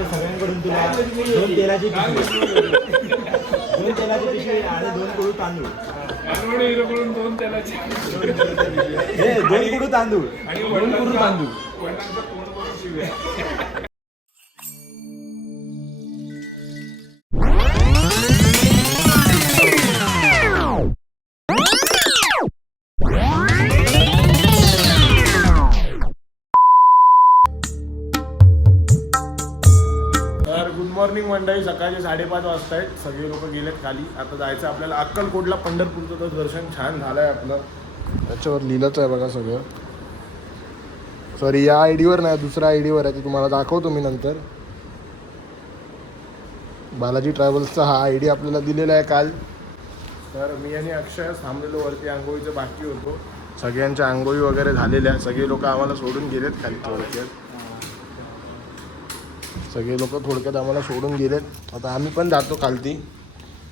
आमच्या सगळ्यांकडून तुला दोन तेलाची पिशवी. दोन तेलाची पिशवी आणि दोन कुळू तांदूळ. हिरोकडून दोन तेलाची. हे दोन कुळू तांदूळ. आणि दोन कुळू तांदूळ. वडिलांचं तोंड भरून शिव्या मंडळी सकाळचे साडेपाच वाजता आहेत. सगळे लोक गेलेत खाली. आता जायचं आपल्याला अक्कलकोटला. पंढरपूरचं तर दर्शन छान झालंय आपलं. त्याच्यावर लिहिलंच आहे बघा सगळं. सॉरी या आय डीवर नाही दुसऱ्या आय डीवर आहे. ते तुम्हाला दाखवतो मी नंतर. बालाजी ट्रॅव्हल्सचा हा आय डी आपल्याला दिलेला आहे काल. तर मी आणि अक्षय थांबलेलो वरती आंघोळीचं बाकी होतो. सगळ्यांच्या आंघोळी वगैरे झालेल्या सगळे लोक आम्हाला सोडून गेलेत खाली. थोडक्यात सगळे लोक थोडक्यात आम्हाला सोडून गेलेत. आता आम्ही पण जातो खालती.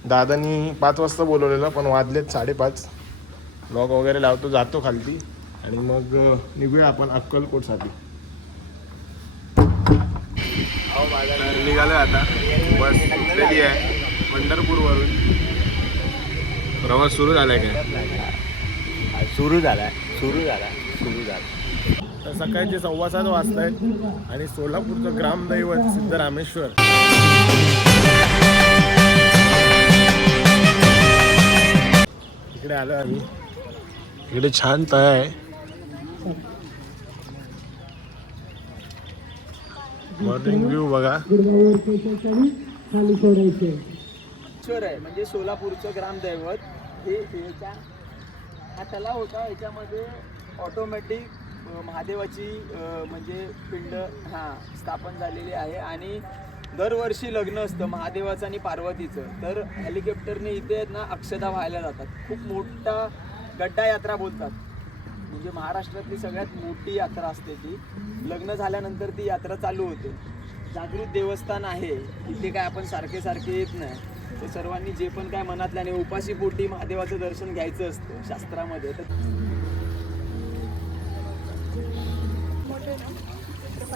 दादानी पाच वाजता बोलवलेलं पण वाजलेत साडेपाच. लॉग वगैरे लावतो जातो खालती. आणि मग निघूया आपण अक्कलकोटसाठी. निघालो आता. बस सुटलेली आहे. पंढरपूरवरून. प्रवास सुरू झालाय काय? सुरू झाला सुरू झाला सुरू झाला तर सकाळचे सव्वा सात वाजता आहेत आणि सोलापूरचं ग्रामदैवत सिद्धरामेश्वर. इकडे आलो आम्ही. इकडे छान तळ आहे. मॉर्निंग व्ह्यू बघा. ईश्वर आहे. म्हणजे सोलापूरचं ग्रामदैवत हे याच्या हा तलाव होता. याच्यामध्ये ऑटोमॅटिक महादेवाची म्हणजे पिंड हां स्थापन झालेली आहे. आणि दरवर्षी लग्न असतं महादेवाचं आणि पार्वतीचं. तर हेलिकॉप्टरने इथे आहेत ना अक्षता व्हायला जातात. खूप मोठा गड्डा यात्रा बोलतात. म्हणजे महाराष्ट्रातली सगळ्यात मोठी यात्रा असते ती. लग्न झाल्यानंतर ती यात्रा चालू होते. जागृत देवस्थान आहे. इथे काय आपण सारखे सारखे येत नाही. तर सर्वांनी जे पण काय मनातलं आणि उपाशी पोटी महादेवाचं दर्शन घ्यायचं असतं शास्त्रामध्ये तर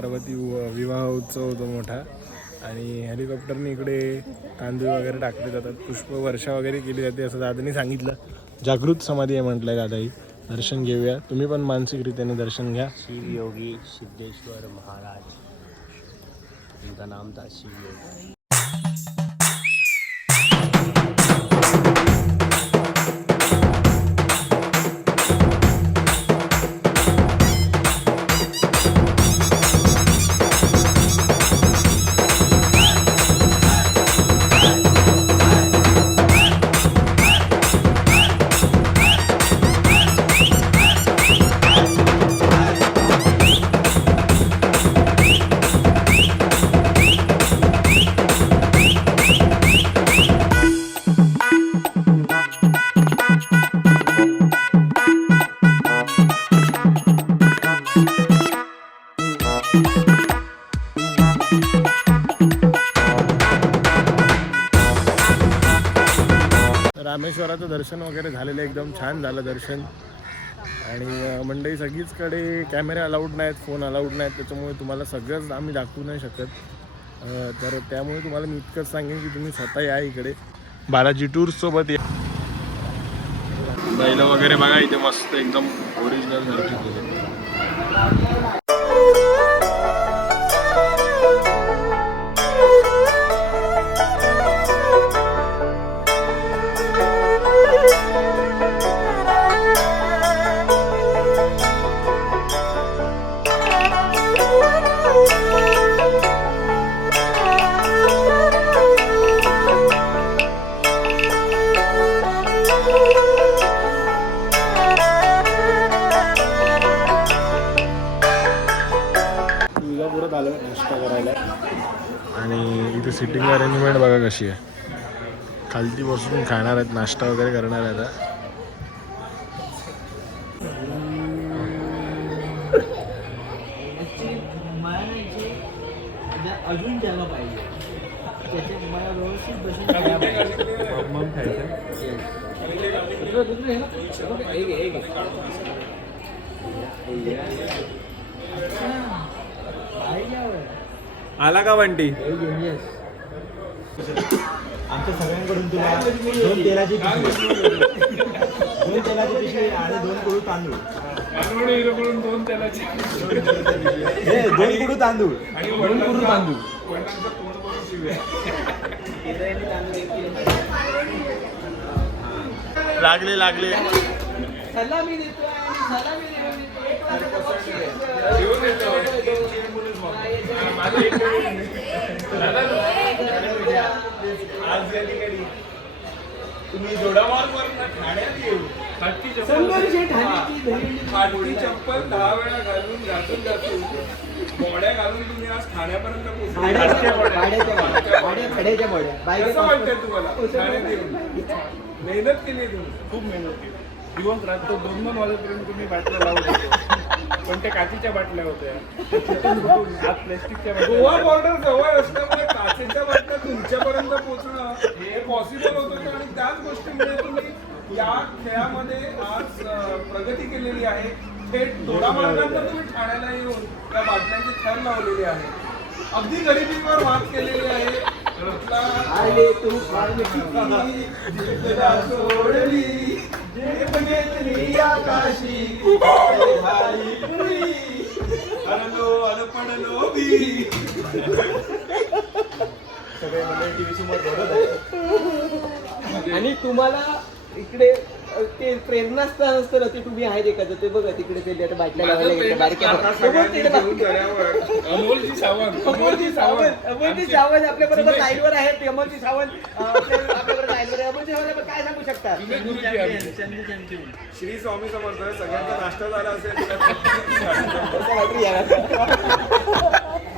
पार्वती व- विवाह उत्सव होतो मोठा. आणि हेलिकॉप्टरने इकडे तांदूळ वगैरे टाकले जातात. पुष्प वर्षा वगैरे केली जाते असं दादानी सांगितलं. जागृत समाधी आहे म्हटलंय दादाही. दर्शन घेऊया. तुम्ही पण मानसिकरित्याने दर्शन घ्या. शिव योगी सिद्धेश्वर महाराज. उनका नाम था शिव एकदम छान झालं दर्शन. आणि मंडई सगळीचकडे कॅमेरे अलाउड नाहीत फोन अलाउड नाहीत त्याच्यामुळे तुम्हाला सगळंच आम्ही दाखवू नाही शकत. तर त्यामुळे तुम्हाला मी इतकंच सांगेन की तुम्ही स्वतः या इकडे. बालाजी टूर्ससोबत या. बैलं वगैरे बघा इथे मस्त एकदम ओरिजिनल आलो नाश्ता करायला आणि इथे सिटिंग अरेंजमेंट बघा कशी आहे खालती बसून खाणार आहेत नाश्ता वगैरे करणार आहेत आता. अजून जागा पाहिजे त्याच्यात मला व्यवस्थित बसून खायला पाहिजे. दुसरं- दुसरं हे ना. एक आहे, एक आहे. अच्छा. पाहिजे आवड. आला का बंटी हे. आमच्या सगळ्यांकडून तुला दोन तेलाची पिशवी. दोन तेलाची पिशवी आणि दोन कुळू तांदूळ. दोन तेलाची. हे दोन कुळू तांदूळ. दोन कुळू तांदूळ. लागले लागले. सलामी देतोय आणि सलामी आज तुम्ही जोडामार्ग ठाण्यात चप्पल. दहा वेळा घालून घातून जातो बॉड्या घालून तुम्ही आज ठाण्यापर्यंत तुम्हाला? हो, मेहनत केली तुम्ही. खूप मेहनत केली. दिवस रात्र दोन दोन वाजेपर्यंत तुम्ही बॅटला लावून पण त्या काचेच्या बाटल्या होत्या? आज प्लॅस्टिकच्या गोवा बॉर्डर जवळ असल्यामुळे काचेच्या बाटल्या तुमच्यापर्यंत पोहोचणं हे पॉसिबल होत होतं आणि त्याच गोष्टीमुळे तुम्ही या खेळामध्ये आज प्रगती केलेली आहे. थेट दोडा मार्गांना तुम्ही ठाण्याला येऊन त्या बाटल्यांचे थर लावलेले आहे. अगदी गरिबीवर मात केलेली आहे. रत्ना- आले तू सोडली. घेतली आकाशी झाली पुरी हरलो अनपडलो बी सगळे मंडळी टीव्ही समोर बघत आहे आणि तुम्हाला इकडे ते प्रेरणास्थान असतं ना ते तुम्ही आहेत एखादं ते बघा तिकडे ते आता बाटल्या लावायला गेले बारक्या अमोलजी सावंत. अमोलजी सावंत अमोलजी सावंत. आपल्या बरोबर लाईनवर आहेत. अमोलजी सावंत आपल्या बरोबर लाईनवर आहे. अमोलजी सावंत काय सांगू शकता? श्री स्वामी समर्थ सगळ्यांचा नाश्ता झाला असेल.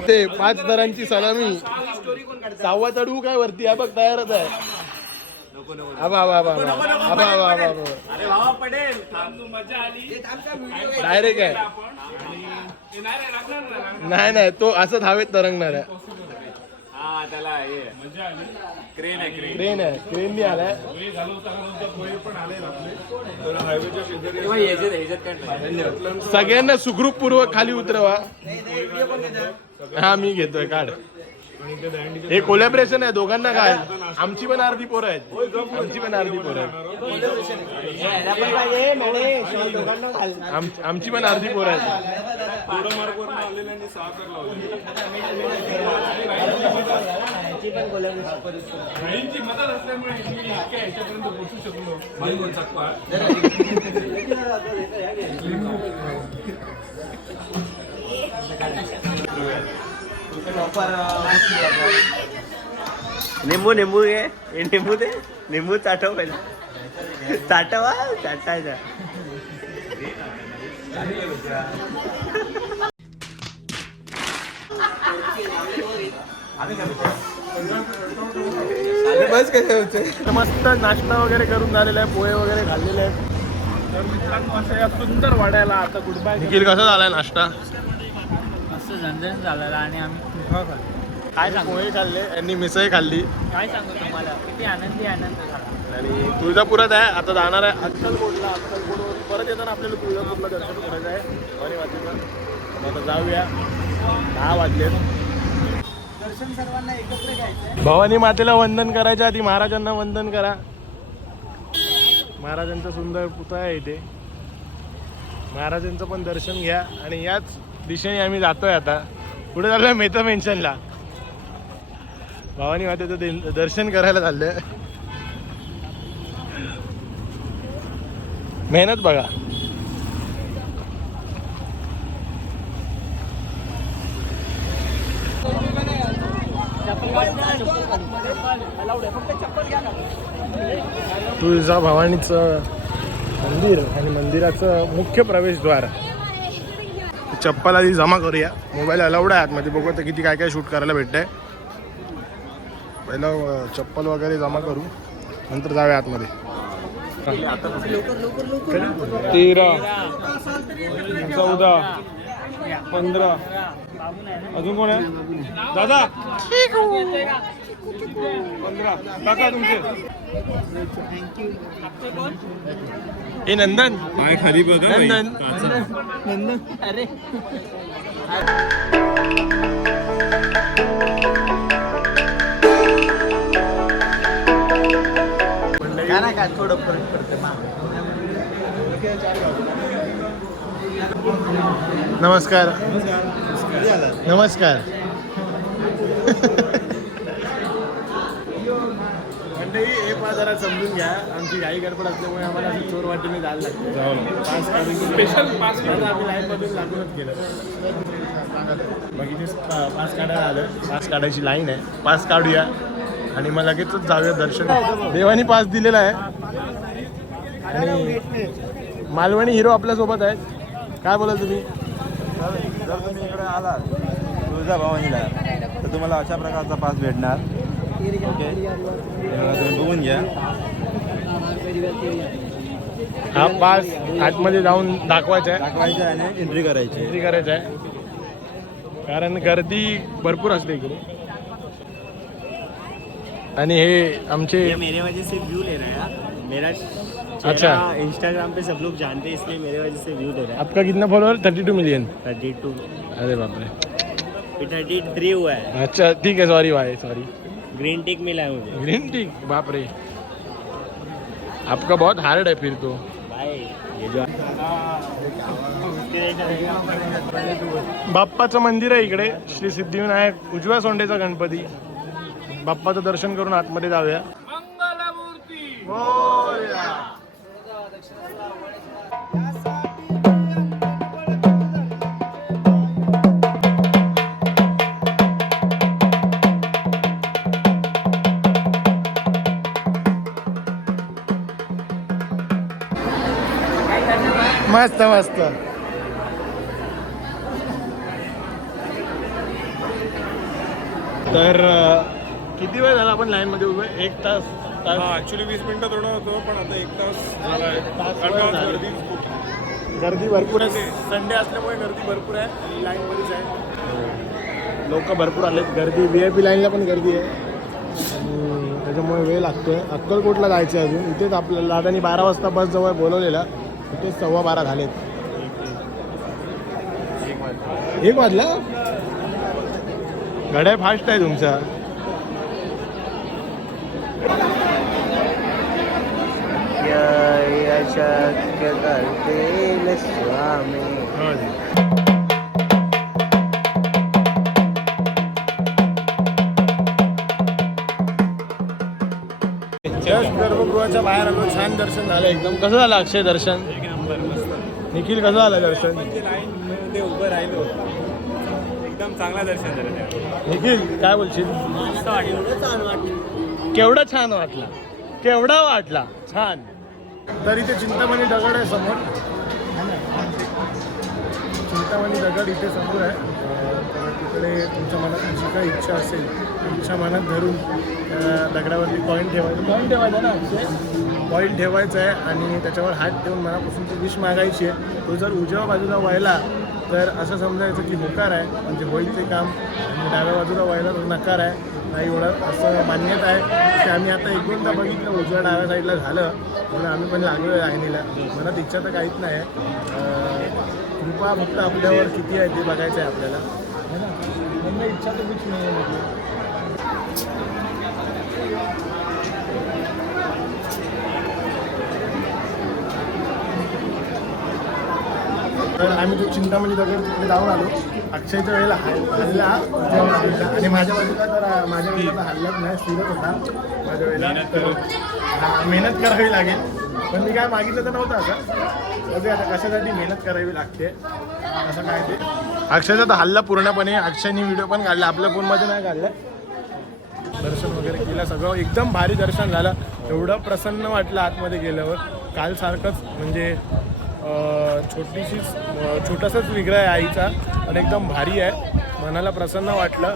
ते पाच दरांची सलामी. सहावा चढू काय वरती? हा बघ तयारच आहे. डायरेक्ट आहे. नाही नाही. तो असंच हवेत तरंगणार आहे. क्रेन आहे आलाय. सगळ्यांना सुखरूपपूर्वक खाली उतरवा. हा मी घेतोय काढ. हे कोलॅबरेशन आहे दोघांना काय? आमची पण अर्धी पोरं आहेत. आमची पण अर्धी पोरं आहेत. आम- आमची पण अर्धी पोरं आहेत. निंबू निंबू हे निंबू दे. निंबू चाटव पहिला. चाटवा? चाटायचा बस कसे होते? मस्त नाश्ता वगैरे करून झालेला आहे पोहे वगैरे खाल्लेले आहेत. तर मित्रांनो असं या सुंदर वाड्याला आता गुडबाय कसं झालाय नाश्ता? मस्त झणझण झालेला आणि आम्ही खाल्लो? काय पोहे खाल्ले यांनी मिसळ खाल्ली. काय सांगू तुम्हाला? किती आनंदी आनंद झाला. आणि तुळजापुरात आहे आता जाणार आहे अक्कलकोटला. अक्कलकोटवर परत येताना आपल्याला तुळजापूरला दर्शन करायचं आहे. भवानी मातेचं मग आता जाऊया. दहा वाजलेत. दर्शन सर्वांना एकत्र घ्यायचंय भवानी मातेला वंदन करायच्या आधी महाराजांना वंदन करा. महाराजांचा सुंदर पुतळा आहे इथे. महाराजांचं पण दर्शन घ्या. आणि याच दिशेने आम्ही जातोय आता. पुढे चाललोय मेहता मेन्शनला भवानी मातेचं दर्शन करायला चाललंय मेहनत बघा. तुळजा भवानीचं मंदिर आणि मंदिराचं मुख्य प्रवेशद्वार. चप्पल आधी जमा करूया. मोबाईल अलाउड आहे आतमध्ये. बघू आता किती काय काय शूट करायला भेटतंय. पहिलं चप्पल वगैरे जमा करू. नंतर जाऊया आतमध्ये. तेरा चौदा पंधरा. अजून कोण आहे? दादा! ए नंदन. खाली बघा नंदन. अरे. काय काय थोडं फरक पडतं नमस्कार. नमस्कार. मंडळी हे पहा जरा समजून घ्या. आमची गाई गडबड असल्यामुळे आम्हाला असं चोर वाटेने जायला लागतं. पास काढून स्पेशल पास आता आम्ही लाईनमधून लागूनच गेलं. बघितलीस? पा- पास काढायला आलं पास काढायची लाईन आहे. पास काढूया. आणि मग लगेचच जाऊया दर्शन. देवानी पास दिलेला आहे. आणि मालवणी हिरो आपल्यासोबत आहेत. काय बोलाल तुम्ही जर तुम्ही इकडे आलात तुळजाभवानीला तर तुम्हाला अशा प्रकारचा पास भेटणार. ओके अं, तुम्ही बघून घ्या. हा पास आतमध्ये जाऊन दाखवायचा आहे. दाखवायचे आणि एंट्री करायची एंट्री करायचं आहे. कारण गर्दी भरपूर असते इकडे. आणि हे आमचे ये मेरे वजह से व्यू ले रहा है। मेरा अच्छा। इंस्टाग्राम पे सब लोग जानते हैं इसलिए मेरे वजह से व्यू ले रहा आपका कितना फॉलोअर थर्टी टू मिलियन है थर्टी टू अरे बापरे थर्टी थ्री हुआ है. अच्छा ठीक है सॉरी भाई सॉरी ग्रीन टिक मिला है मुझे। Green tea? बाप रे। आपका बहुत हार्ड है फिर तो। भाई ये जो बाप्पाचं मंदिर आहे इकडे श्री सिद्धिविनायक उजव्या सोंडेचा गणपती. बाप्पाचं दर्शन करून आतमध्ये जाऊया. मस्त मस्त. तर किती वेळ झाला आपण लाईन मध्ये उभे? एक तास ऍक्च्युली वीस मिनिटं थोडं होतो पण आता एक तास झाला. गर्दी भरपूर आहे. संडे असल्यामुळे गर्दी भरपूर आहे लाईन मध्येच आहे. लोक भरपूर आलेत. गर्दी व्ही आय पी लाईनला पण गर्दी आहे. त्याच्यामुळे वेळ लागतोय. अक्कलकोटला जायचं आहे अजून. इथेच आपल्याला दादानी बारा वाजता बस जवळ बोलवलेला. इथेच सव्वा बारा झालेत. एक वाजला? गाड्या फास्ट आहे तुमच्या शक्य करते स्वामी. गर्भगृहाच्या बाहेर आलो छान दर्शन झालं एकदम. कसं झालं अक्षय दर्शन? निखिल कसं झालं दर्शन? ते उभं राहिलो. एकदम चांगला दर्शन झालं निखिल काय बोलशील? केवढा छान वाटला. केवढा वाटला. छान. तर इथे चिंतामणी दगड आहे समोर. चिंतामणी दगड इथे समोर आहे. तिकडे तुमच्या मनात जी काय इच्छा असेल इच्छा मनात धरून दगडावरती पॉईंट ठेवायचं. पॉईंट ठेवायचा ना म्हणजे? पॉईंट ठेवायचा आहे आणि त्याच्यावर हात ठेवून मनापासून ती विश मागायची आहे. तो जर उजव्या बाजूला व्हायला तर असं समजायचं की होकार आहे म्हणजे होईल ते काम आणि डाव्या बाजूला व्हायला तर नकार आहे. नाही एवढं असं मान्यता आहे की आम्ही आता एक दोनदा बघितलं उजव्या डाव्या साईडला झालं. म्हणून आम्ही पण लागलो आहे लाईनीला मनात इच्छा तर काहीच नाही आहे. कृपा फक्त आपल्यावर किती आहे ते बघायचं आहे आपल्याला. है ना म्हणलं इच्छा तर कुछ नाही तर आम्ही तो चिंतामणी दगड तिकडे जाऊन आलो अक्षयच्या वेळेला हल- हल्ला. आणि माझ्या बाजूला तर माझ्या वेळेला हल्लाच नाही स्थिरच होता माझ्या वेळेला. तर हा, मेहनत करावी लागेल. पण मी काय मागितलं तर नव्हतं असं. बघूया आता कशासाठी मेहनत करावी लागते. असं काय ते. अक्षयचा तर हल्ला पूर्णपणे अक्षयने व्हिडिओ पण काढला. आपल्या फोनमध्ये नाही काढला. दर्शन वगैरे केलं सगळं. एकदम भारी दर्शन झालं. एवढं प्रसन्न वाटलं आतमध्ये गेल्यावर. काल सारखंच म्हणजे छोटीशीच छोटासाच विग्रह आहे आईचा आणि एकदम भारी आहे. मनाला प्रसन्न वाटलं.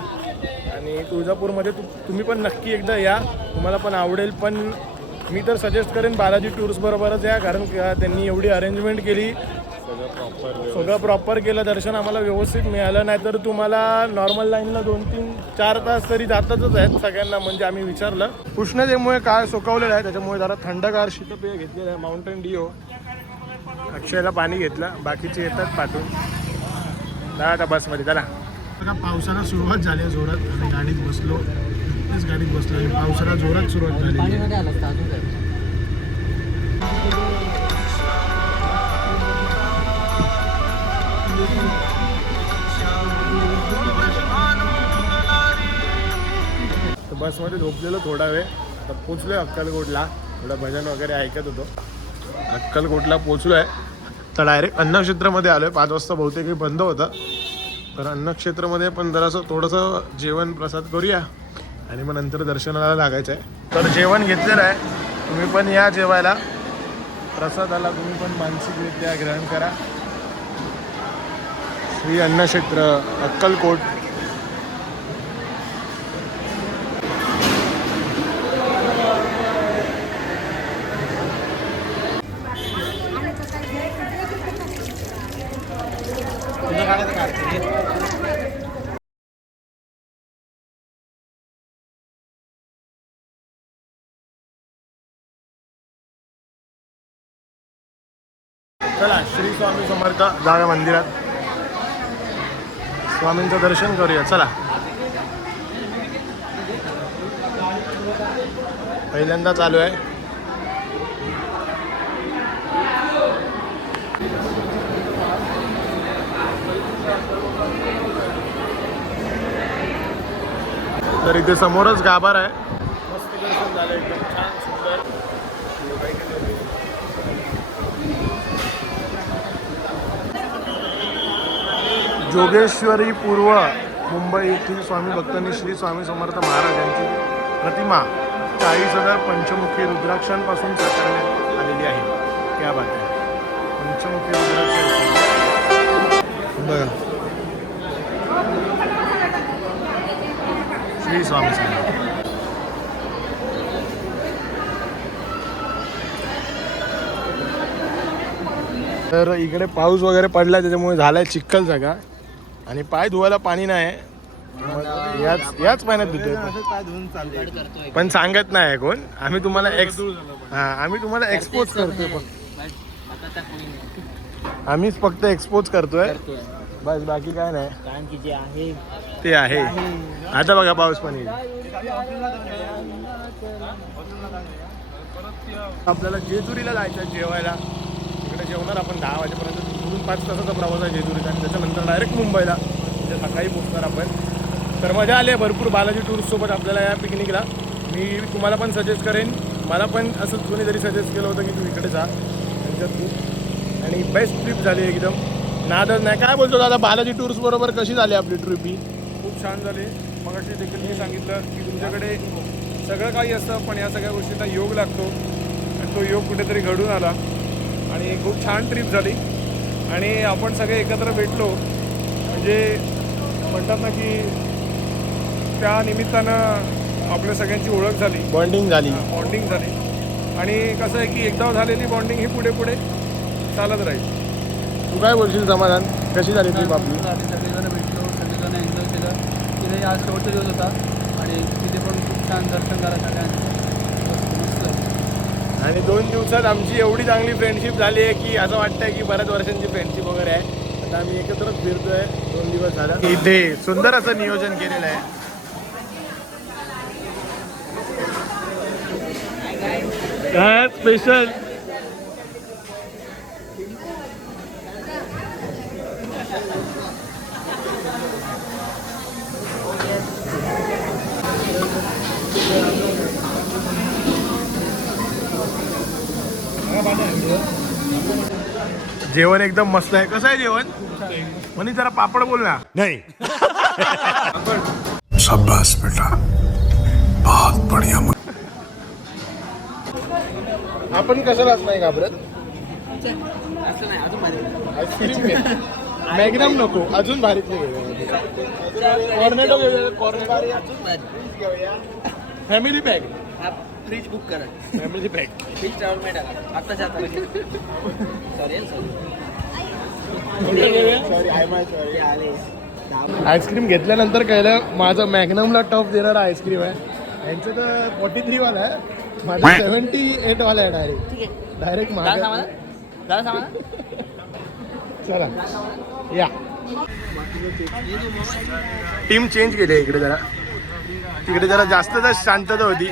आणि तुळजापूरमध्ये तु तुम्ही पण नक्की एकदा या. तुम्हाला पण आवडेल पण मी तर सजेस्ट करेन बालाजी टूर्सबरोबरच या. कारण का त्यांनी एवढी अरेंजमेंट केली. सगळं प्रॉपर केलं दर्शन आम्हाला व्यवस्थित मिळालं नाही तर तुम्हाला नॉर्मल लाईनला दोन तीन चार तास तरी जातातच आहेत सगळ्यांना म्हणजे आम्ही विचारलं. उष्णतेमुळे काय सुकवलेलं आहे त्याच्यामुळे जरा थंडगार शीतपेय घेतलेलं आहे. माउंटेन डिओ अक्षयला पाणी घेतलं बाकीचे येतात पाठवून. जा आता बसमध्ये चला. पावसाला सुरुवात झाली आहे जोरात. आणि गाडीत बसलो. नुकतीच गाडीत बसलो पावसाला जोरात सुरुवात झाली तर बसमध्ये झोपलेलो थोडा वेळ. तर पोचलो आहे अक्कलकोटला. थोडं भजन वगैरे ऐकत होतो. अक्कलकोटला पोचलो आहे तर डायरेक्ट अन्नक्षेत्रामध्ये आलो आहे पाच वाजता बहुतेक बंद होतं. तर अन्नक्षेत्रामध्ये पण जरासं थोडंसं जेवण प्रसाद करूया. आणि मग नंतर दर्शनाला लागायचं आहे तर जेवण घेतलेलं आहे. तुम्ही पण या जेवायला. प्रसादाला तुम्ही पण मानसिकरित्या ग्रहण करा. श्री अन्नक्षेत्र अक्कलकोट चला श्री स्वामी समर्थ जागा मंदिरात. स्वामींचं दर्शन करूया चला. पहिल्यांदा चालू आहे. तर इथे समोरच गाभार आहे. मस्त दर्शन झालं एकदम छान. जोगेश्वरी पूर्व मुंबई येथील स्वामी भक्तांनी श्री स्वामी समर्थ महाराज यांची प्रतिमा चाळीस हजार पंचमुखी रुद्राक्षांपासून साकारण्यात आलेली आहे. त्या बात पंचमुखी रुद्राक्ष. बघा. श्री स्वामी समर्थ. तर इकडे पाऊस वगैरे पडला त्याच्यामुळे झालाय चिखल जागा आणि पाय धुवायला पाणी नाही. मग याच याच पाण्यात धुतोय पण. पाय धुवून चालते पण सांगत नाही कोण. आम्ही तुम्हाला एक्स हा आम्ही तुम्हाला एक्सपोज करतोय फक्त. आम्हीच फक्त एक्सपोज करतोय. बस बाकी काय नाही. कारण की जे आहे ते आहे. आता बघा पाऊस पण येईल. आपल्याला जेजुरीला जायचं आहे जेवायला. तिकडे जेवणार आपण दहा वाजेपर्यंत. दोन पाच तासाचा प्रवास आहे जेजुरीचा आणि त्याच्यानंतर डायरेक्ट मुंबईला. म्हणजे सकाळी पोचणार आपण. तर मजा आली आहे भरपूर बालाजी टूर्ससोबत आपल्याला या पिकनिकला मी तुम्हाला पण सजेस्ट करेन. मला पण असं कोणीतरी सजेस्ट केलं होतं की तू इकडे जा. त्यांच्या तू. आणि बेस्ट ट्रिप झाली एकदम. नादच नाही. काय बोलतो दादा? बालाजी टूर्स बरोबर कशी झाली आपली ट्रिप ही? खूप छान झाली. मग अशी देखील मी सांगितलं की तुमच्याकडे सगळं काही असतं पण या सगळ्या गोष्टीला योग लागतो. आणि तो योग कुठेतरी घडून आला. आणि खूप छान ट्रिप झाली. आणि आपण सगळे एकत्र भेटलो. म्हणजे म्हणतात ना की त्या निमित्तानं आपल्या सगळ्यांची ओळख झाली. बॉन्डिंग झाली. बॉन्डिंग झाली. आणि कसं आहे की एकदा झालेली बॉन्डिंग ही पुढे पुढे चालत राहील. तू काय बोलशील समाधान? कशी झाली ट्रिप आपली? आम्ही सगळेजण भेटलो सगळेजण एन्जॉय केलं. तिथे आज शेवटचा दिवस होता. आणि तिथे पण खूप छान दर्शन मस्त मस्त आणि दोन दिवसात आमची एवढी चांगली फ्रेंडशिप झाली आहे की असं वाटतंय की बऱ्याच वर्षांची फ्रेंडशिप वगैरे आहे. आता आम्ही एकत्रच फिरतोय. दोन दिवस झालं. इथे सुंदर असं नियोजन केलेलं आहे. स्पेशल जेवण एकदम मस्त आहे. कसं आहे जेवण? म्हणे जरा पापड बोल ना. नाही. शाबाश बेटा. बहुत बढ़िया आपण कशालाच नाही घाबरत? असं नाही अजून भारी मॅग्नम नको. अजून भारीतले कॉर्नेटो घेऊया. कॉर्नेटो अजून भारी फॅमिली पॅक हा फ्रीज बुक करा. फॅमिली पॅक फ्रीज ट्रॅव्हल मिळेल आता सॉरी सॉरी आले. आईस्क्रीम घेतल्यानंतर कळलं माझं मॅग्नमला टॉप देणारा आईस्क्रीम आहे. यांचं तर फोर्टी थ्री वाला आहे. माझं सेव्हन्टी एट वाला आहे डायरेक्ट डायरेक्ट माझा. सामान दादा सामान चला. या. टीम चेंज केली आहे इकडे जरा. तिकडे जरा जास्तच शांतता होती.